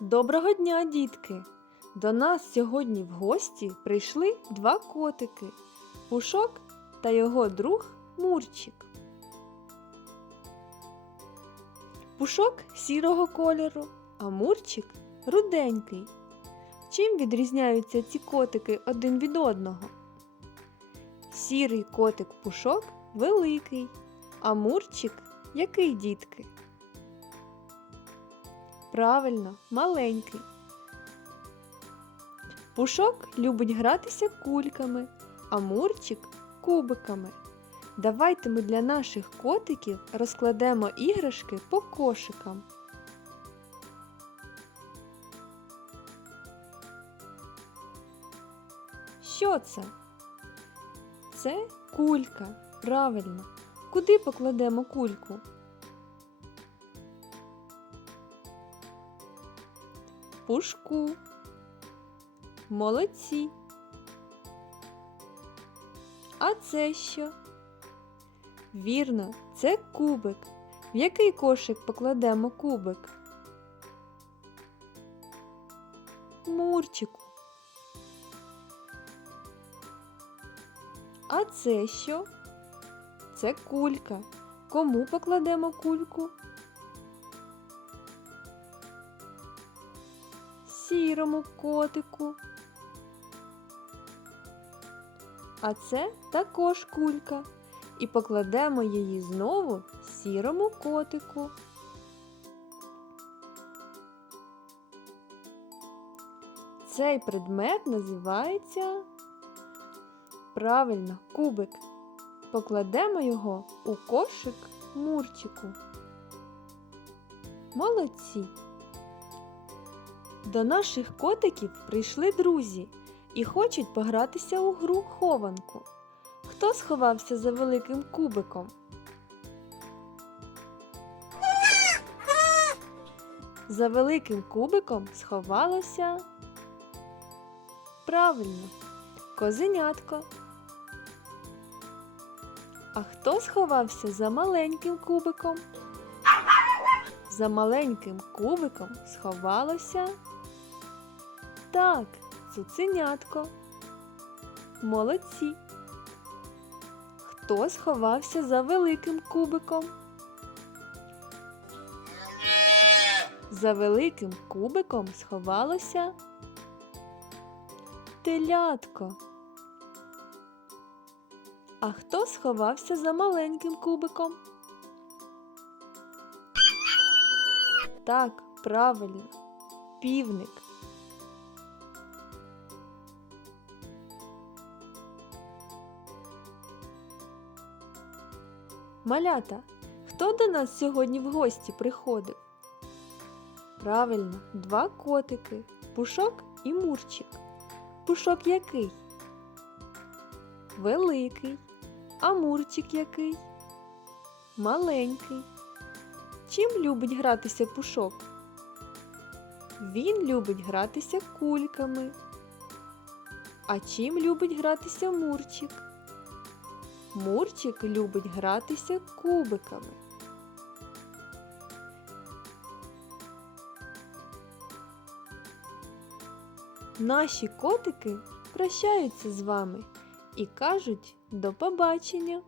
Доброго дня, дітки! До нас сьогодні в гості прийшли два котики Пушок та його друг Мурчик. Пушок сірого кольору, а Мурчик руденький. Чим відрізняються ці котики один від одного? Сірий котик Пушок великий, а Мурчик який дітки? Правильно, маленький. Пушок любить гратися кульками, а Мурчик кубиками. Давайте ми для наших котиків розкладемо іграшки по кошикам. Що це? Це кулька. Правильно. Куди покладемо кульку? Пушку. Молодці. А це що? Вірно, це кубик. В який кошик покладемо кубик? Мурчику. А це що? Це кулька. Кому покладемо кульку? Сірому котику. А це також кулька. І покладемо її знову сірому котику. Цей предмет називається правильно кубик. Покладемо його у кошик мурчику. Молодці! До наших котиків прийшли друзі і хочуть погратися у гру хованку. Хто сховався за великим кубиком? За великим кубиком сховалося. Правильно, козенятко. А хто сховався за маленьким кубиком? За маленьким кубиком сховалося. Так, цуценятко. Молодці. Хто сховався за великим кубиком? За великим кубиком сховалося телятко. А хто сховався за маленьким кубиком? Так, правильно, півник. Малята, хто до нас сьогодні в гості приходив? Правильно, два котики Пушок і Мурчик. Пушок який? Великий. А Мурчик який? Маленький. Чим любить гратися пушок? Він любить гратися кульками. А чим любить гратися Мурчик? Мурчик любить гратися кубиками. Наші котики прощаються з вами і кажуть до побачення!